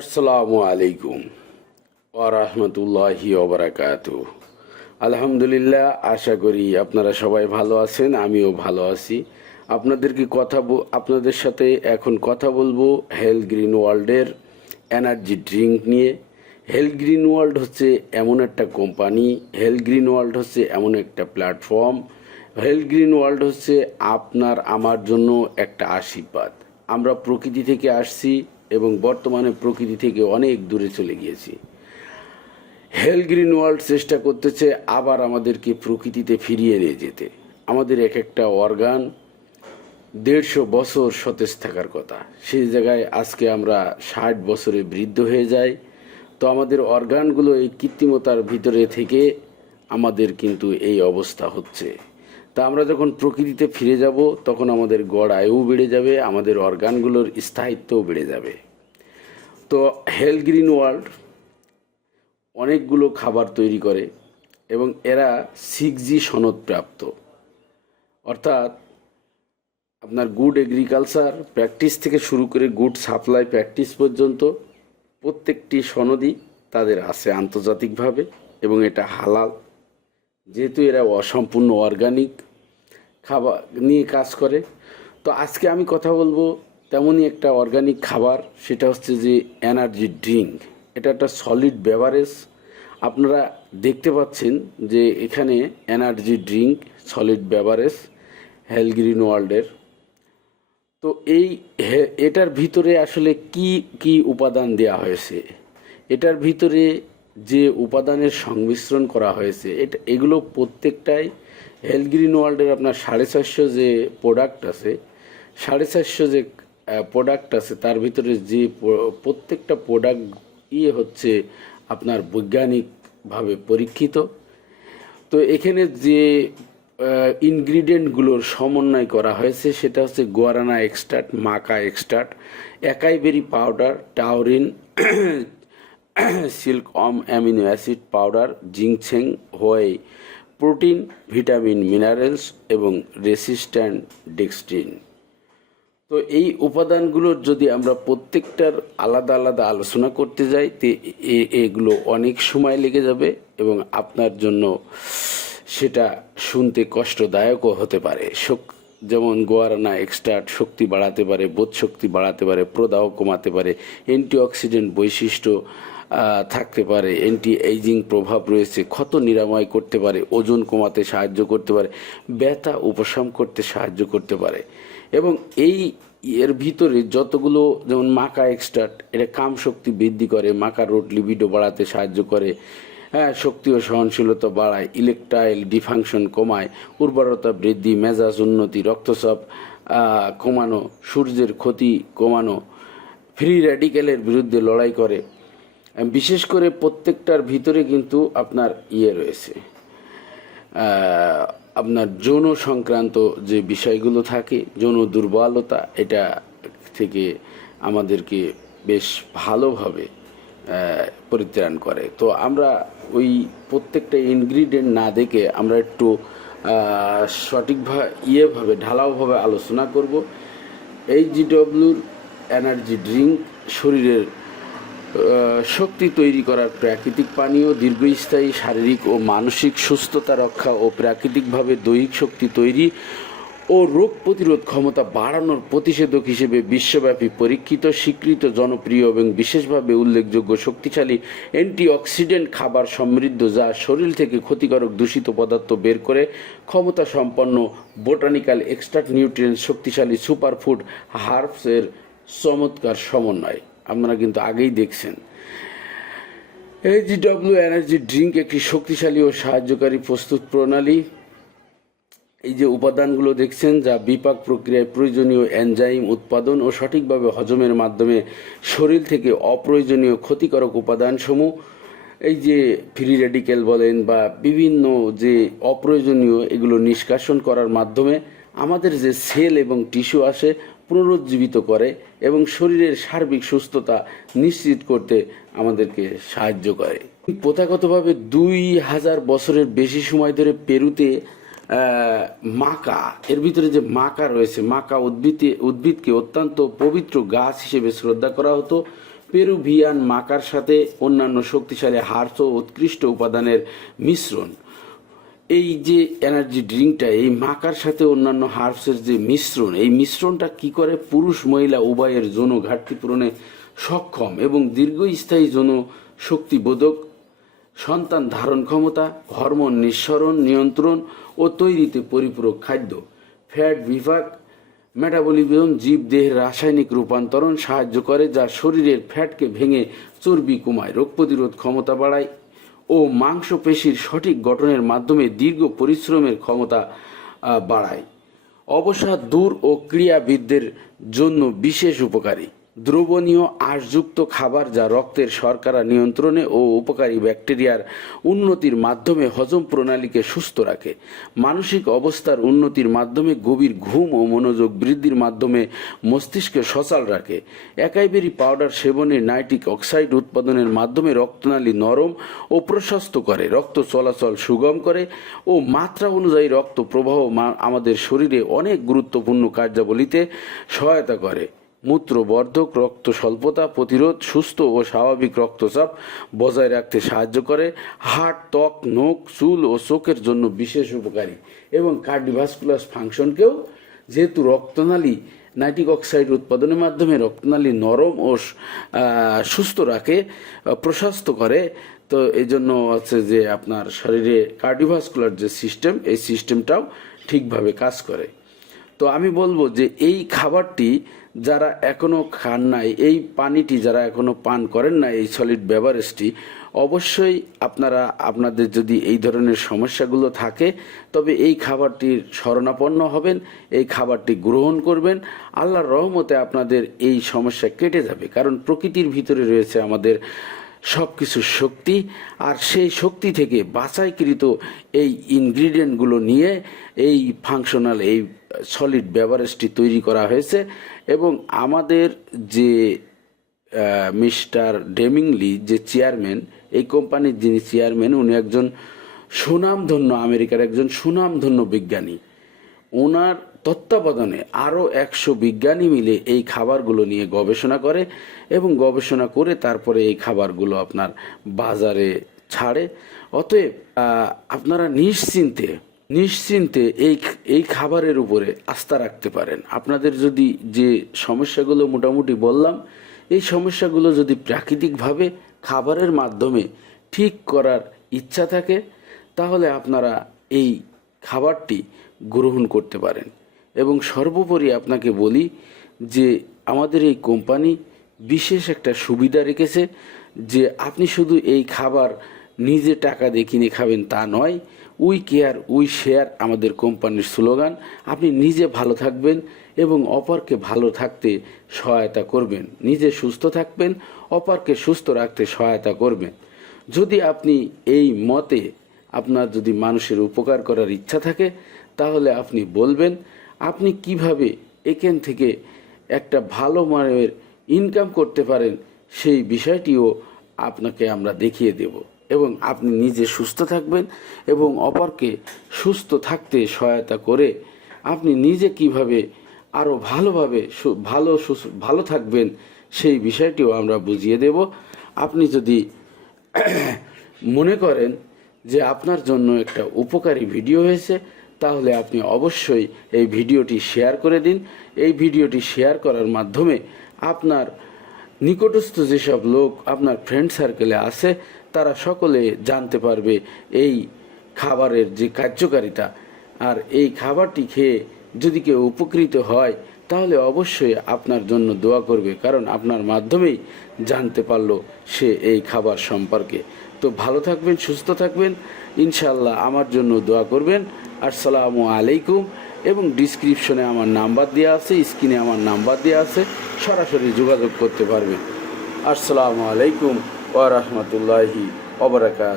আসসালামু আলাইকুম ওরহমতুল্লাহি ওবরাকাত আলহামদুলিল্লাহ, আশা করি আপনারা সবাই ভালো আছেন, আমিও ভালো আছি। আপনাদেরকে কথা আপনাদের সাথে এখন কথা বলব হেলথ গ্রিন ওয়ার্ল্ডের এনার্জি ড্রিঙ্ক নিয়ে। হেলথ গ্রিন ওয়ার্ল্ড হচ্ছে এমন একটা কোম্পানি হেলথ গ্রিন ওয়ার্ল্ড হচ্ছে এমন একটা প্ল্যাটফর্ম হেলথ গ্রিন ওয়ার্ল্ড হচ্ছে আপনার, আমার জন্য একটা আশীর্বাদ। আমরা প্রকৃতি থেকে আসছি এবং বর্তমানে প্রকৃতি থেকে অনেক দূরে চলে গিয়েছি। হেল গ্রিন ওয়ার্ল্ড চেষ্টা করতেছে আবার আমাদেরকে প্রকৃতিতে ফিরিয়ে নিয়ে যেতে। আমাদের এক একটা অর্গান দেড়শো বছর সতেজ থাকার কথা। সেই জায়গায় আজকে আমরা ষাট বছরে বৃদ্ধ হয়ে যাই। তো আমাদের অর্গানগুলো এই কৃত্রিমতার ভিতরে থেকে আমাদের কিন্তু এই অবস্থা হচ্ছে। তা আমরা যখন প্রকৃতিতে ফিরে যাব, তখন আমাদের গড় আয়ু বেড়ে যাবে, আমাদের অর্গানগুলোর স্থায়িত্বও বেড়ে যাবে। তো হেল গ্রিন ওয়ার্ল্ড অনেকগুলো খাবার তৈরি করে এবং এরা সিক্স জি সনদপ্রাপ্ত। অর্থাৎ আপনার গুড এগ্রিকালচার প্র্যাকটিস থেকে শুরু করে গুড সাপ্লাই প্র্যাকটিস পর্যন্ত প্রত্যেকটি সনদই তাদের আছে আন্তর্জাতিকভাবে এবং এটা হালাল। যেহেতু এরা অসম্পূর্ণ অর্গানিক খাবার নিয়ে কাজ করে। তো আজকে আমি কথা বলব তেমনই একটা অর্গানিক খাবার, সেটা হচ্ছে যে এনার্জি ড্রিঙ্ক এটা একটা সলিড বেভারেজ আপনারা দেখতে পাচ্ছেন যে এখানে energy drink solid beverage health green ওয়ার্ল্ডের তো এই এটার ভিতরে আসলে কি কি উপাদান দেওয়া হয়েছে? এটার ভিতরে যে উপাদানের সংমিশ্রণ করা হয়েছে, এটা, এগুলো প্রত্যেকটাই হেলথ গ্রিন ওয়ার্ল্ডের আপনার সাড়ে চারশো যে প্রোডাক্ট আছে, সাড়ে চারশো যে প্রোডাক্ট আছে, তার ভিতরে যে প্রত্যেকটা প্রোডাক্ট ইয়ে হচ্ছে আপনার বৈজ্ঞানিকভাবে পরীক্ষিত। তো এখানে যে ইনগ্রিডিয়েন্টগুলোর সমন্বয় করা হয়েছে, সেটা হচ্ছে guarana extract maca extract acai berry powder taurine silk um amino acid powder ginseng whey protein vitamin minerals এবং রেসিস্ট্যান্ট ডেক্সট্রিন তো এই উপাদানগুলোর যদি আমরা প্রত্যেকটার আলাদা আলাদা আলোচনা করতে যাই, তে এগুলো অনেক সময় লেগে যাবে এবং আপনার জন্য সেটা শুনতে কষ্টদায়কও হতে পারে। শক- যেমন গোয়ারানা এক্সট্রাট শক্তি বাড়াতে পারে, বোধ শক্তি বাড়াতে পারে, প্রদাহ কমাতে পারে, অ্যান্টিঅক্সিডেন্ট বৈশিষ্ট্য থাকতে পারে অ্যান্টি এইজিং প্রভাব রয়েছে, ক্ষত নিরাময় করতে পারে, ওজন কমাতে সাহায্য করতে পারে, ব্যথা উপশম করতে সাহায্য করতে পারে। এবং এই এর ভিতরে যতগুলো যেমন মাকা এক্সট্রাট এটা কাম শক্তি বৃদ্ধি করে, মাকা রোড লিবিডো বাড়াতে সাহায্য করে হ্যাঁ শক্তি ও সহনশীলতা বাড়ায় ইলেকট্রাইল ডিফাংশন কমায়, উর্বরতা বৃদ্ধি, মেজাজ উন্নতি, রক্তচাপ কমানো, সূর্যের ক্ষতি কমানো ফ্রি র্যাডিক্যালের বিরুদ্ধে লড়াই করে। বিশেষ করে প্রত্যেকটার ভিতরে কিন্তু আপনার ইয়ে রয়েছে। আপনার যৌন সংক্রান্ত যে বিষয়গুলো থাকে, যৌন দুর্বলতা, এটা থেকে আমাদেরকে বেশ ভালোভাবে পরিত্রাণ করে। তো আমরা ওই প্রত্যেকটা ইনগ্রিডিয়েন্ট না দেখে আমরা একটু সঠিকভাবে, ইয়েভাবে, ঢালাওভাবে আলোচনা করব। এই জিডব্লিউর এনার্জি ড্রিঙ্ক শরীরের শক্তি তৈরি করার প্রাকৃতিক পানীয়, দীর্ঘস্থায়ী শারীরিক ও মানসিক সুস্থতা রক্ষা ও প্রাকৃতিকভাবে দৈহিক শক্তি তৈরি ও রোগ প্রতিরোধ ক্ষমতা বাড়ানোর প্রতিষেধক হিসেবে বিশ্বব্যাপী পরীক্ষিত, স্বীকৃত, জনপ্রিয় এবং বিশেষভাবে উল্লেখযোগ্য শক্তিশালী অ্যান্টিঅক্সিডেন্ট খাবার সমৃদ্ধ যা শরীর থেকে ক্ষতিকারক দূষিত পদার্থ বের করে ক্ষমতা সম্পন্ন বোটানিক্যাল এক্সট্রাক্ট নিউট্রিয়েন্ট শক্তিশালী সুপারফুড হার্বসের চমৎকার সমন্বয়। আপনারা কিন্তু আগেই দেখছেন। এইচডব্লিউ এনার্জি ড্রিঙ্ক একটি শক্তিশালী ও সাহায্যকারী প্রস্তুত প্রণালী। এই যে উপাদানগুলো দেখছেন, যা বিপাক প্রক্রিয়ায় প্রয়োজনীয় এনজাইম উৎপাদন ও সঠিকভাবে হজমের মাধ্যমে শরীর থেকে অপ্রয়োজনীয় ক্ষতিকারক উপাদানসমূহ, এই যে ফ্রি রেডিক্যাল বলেন বা বিভিন্ন যে অপ্রয়োজনীয় এগুলো নিষ্কাশন করার মাধ্যমে আমাদের যে সেল এবং টিস্যু আসে পুনরুজ্জীবিত করে এবং শরীরের সার্বিক সুস্থতা নিশ্চিত করতে আমাদেরকে সাহায্য করে। প্রথাগতভাবে দুই হাজার বছরের বেশি সময় ধরে পেরুতে মাকা, এর ভিতরে যে মাকা রয়েছে, মাকা উদ্ভিদে উদ্ভিদকে অত্যন্ত পবিত্র গাছ হিসেবে শ্রদ্ধা করা হতো। পেরুভিয়ান মাকার সাথে অন্যান্য শক্তিশালী হার্স ও উৎকৃষ্ট উপাদানের মিশ্রণ। এই যে এনার্জি ড্রিঙ্কটা এই মাকার সাথে অন্যান্য হার্বসের যে মিশ্রণ, এই মিশ্রণটা কি করে পুরুষ, মহিলা, উভয়ের যৌন ঘাটতি পূরণে সক্ষম এবং দীর্ঘস্থায়ী যৌন শক্তিবোধক সন্তান ধারণ ক্ষমতা, হরমোন নিঃসরণ, নিয়ন্ত্রণ ও তৈরিতে পরিপূরক খাদ্য ফ্যাট বিভাগ মেটাবলিজম জীব দেহের রাসায়নিক রূপান্তরণ সাহায্য করে যা শরীরের ফ্যাটকে ভেঙে চর্বি কমায়, রোগ প্রতিরোধ ক্ষমতা বাড়ায়। ও মাংসপেশির সঠিক গঠনের মাধ্যমে দীর্ঘ পরিশ্রমের ক্ষমতা বাড়ায়। অবসাদ দূর ও ক্রিয়াবিদদের জন্য বিশেষ উপকারী। দ্রবণীয় আঁশযুক্ত খাবার যা রক্তের শর্করা নিয়ন্ত্রণে ও উপকারী ব্যাকটেরিয়ার উন্নতির মাধ্যমে হজম প্রণালীকে সুস্থ রাখে। মানসিক অবস্থার উন্নতির মাধ্যমে গভীর ঘুম ও মনোযোগ বৃদ্ধির মাধ্যমে মস্তিষ্কে সচল রাখে। একাইবেরি পাউডার সেবনে নাইট্রিক অক্সাইড উৎপাদনের মাধ্যমে রক্তনালী নরম ও প্রশস্ত করে, রক্ত চলাচল সুগম করে ও মাত্রা অনুযায়ী রক্ত প্রবাহ আমাদের শরীরে অনেক গুরুত্বপূর্ণ কার্যাবলীতে সহায়তা করে। মূত্রবর্ধক রক্ত স্বল্পতা প্রতিরোধ, সুস্থ ও স্বাভাবিক রক্তচাপ বজায় রাখতে সাহায্য করে। হাড়, ত্বক, নখ, চুল ও চোখের জন্য বিশেষ উপকারী এবং কার্ডিভাস্কুলার ফাংশনকেও যেহেতু রক্তনালী, নাইট্রিক অক্সাইড উৎপাদনের মাধ্যমে রক্তনালী নরম ও সুস্থ রাখে প্রশস্ত করে। তো এই জন্য হচ্ছে যে আপনার শরীরে কার্ডিওভাস্কুলার যে সিস্টেম, এই সিস্টেমটাও ঠিকভাবে কাজ করে। তো আমি বলব যে এই খাবারটি যারা এখনও খান নাই, এই পানিটি যারা এখনও পান করেন না এই সলিড বেভারেজটি অবশ্যই আপনারা, আপনাদের যদি এই ধরনের সমস্যাগুলো থাকে, তবে এই খাবারটির শরণাপন্ন হবেন, এই খাবারটি গ্রহণ করবেন। আল্লাহর রহমতে আপনাদের এই সমস্যা কেটে যাবে, কারণ প্রকৃতির ভিতরে রয়েছে আমাদের সব কিছুর শক্তি, আর সেই শক্তি থেকে বাছাইকৃত এই ইনগ্রিডিয়েন্টগুলো নিয়ে এই ফাংশনাল, এই সলিড বেভারেজটি তৈরি করা হয়েছে। এবং আমাদের যে মিস্টার ডেমিংলি যে চেয়ারম্যান, এই কোম্পানির যিনি চেয়ারম্যান, উনি একজন সুনামধন্য, আমেরিকার একজন সুনামধন্য বিজ্ঞানী। ওনার তত্ত্বাবধানে আরও একশো বিজ্ঞানী মিলে এই খাবারগুলো নিয়ে গবেষণা করে এবং গবেষণা করে তারপরে এই খাবারগুলো আপনার বাজারে ছাড়ে। অতএব আপনারা নিশ্চিন্তে নিশ্চিন্তে এই এই খাবারের উপরে আস্থা রাখতে পারেন। আপনাদের যদি যে সমস্যাগুলো মোটামুটি বললাম, এই সমস্যাগুলো যদি প্রাকৃতিকভাবে খাবারের মাধ্যমে ঠিক করার ইচ্ছা থাকে, তাহলে আপনারা এই খাবারটি গ্রহণ করতে পারেন। এবং সর্বোপরি আপনাকে বলি যে আমাদের এই কোম্পানি বিশেষ একটা সুবিধা রেখেছে যে আপনি শুধু এই খাবার নিজে টাকা দিয়ে কিনে খাবেন তা নয়, উই কেয়ার, উই শেয়ার আমাদের কোম্পানির স্লোগান। আপনি নিজে ভালো থাকবেন এবং অপরকে ভালো থাকতে সহায়তা করবেন। নিজে সুস্থ থাকবেন, অপরকে সুস্থ রাখতে সহায়তা করবেন। যদি আপনি এই মতে আপনার যদি মানুষের উপকার করার ইচ্ছা থাকে, তাহলে আপনি বলবেন আপনি কীভাবে এখান থেকে একটা ভালো মানের ইনকাম করতে পারেন, সেই বিষয়টিও আপনাকে আমরা দেখিয়ে দেব এবং আপনি নিজে সুস্থ থাকবেন এবং অপরকে সুস্থ থাকতে সহায়তা করে আপনি নিজে কীভাবে আরও ভালোভাবে ভালো ভালো থাকবেন, সেই বিষয়টিও আমরা বুঝিয়ে দেব। আপনি যদি মনে করেন যে আপনার জন্য একটা উপকারী ভিডিও হয়েছে তাহলে আপনি অবশ্যই এই ভিডিওটি শেয়ার করে দিন। এই ভিডিওটি শেয়ার করার মাধ্যমে আপনার নিকটস্থ যেসব লোক আপনার ফ্রেন্ড সার্কেলে আছে, তারা সকলে জানতে পারবে এই খাবারের যে কার্যকারিতা। আর এই খাবারটি খেয়ে যদি কেউ উপকৃত হয় তাহলে অবশ্যই আপনার জন্য দোয়া করবে, কারণ আপনার মাধ্যমেই জানতে পারল সে এই খাবার সম্পর্কে। তো ভালো থাকবেন, সুস্থ থাকবেন ইনশাল্লাহ আমার জন্য দোয়া করবেন। আসসালামু আলাইকুম, এবং ডিসক্রিপশনে আমার নাম্বার দেওয়া আছে, স্ক্রিনে আমার নাম্বার দেওয়া আছে, সরাসরি যোগাযোগ করতে পারবেন। আসসালামু আলাইকুম ওয়া রাহমাতুল্লাহি ওয়া বারাকাতুহু।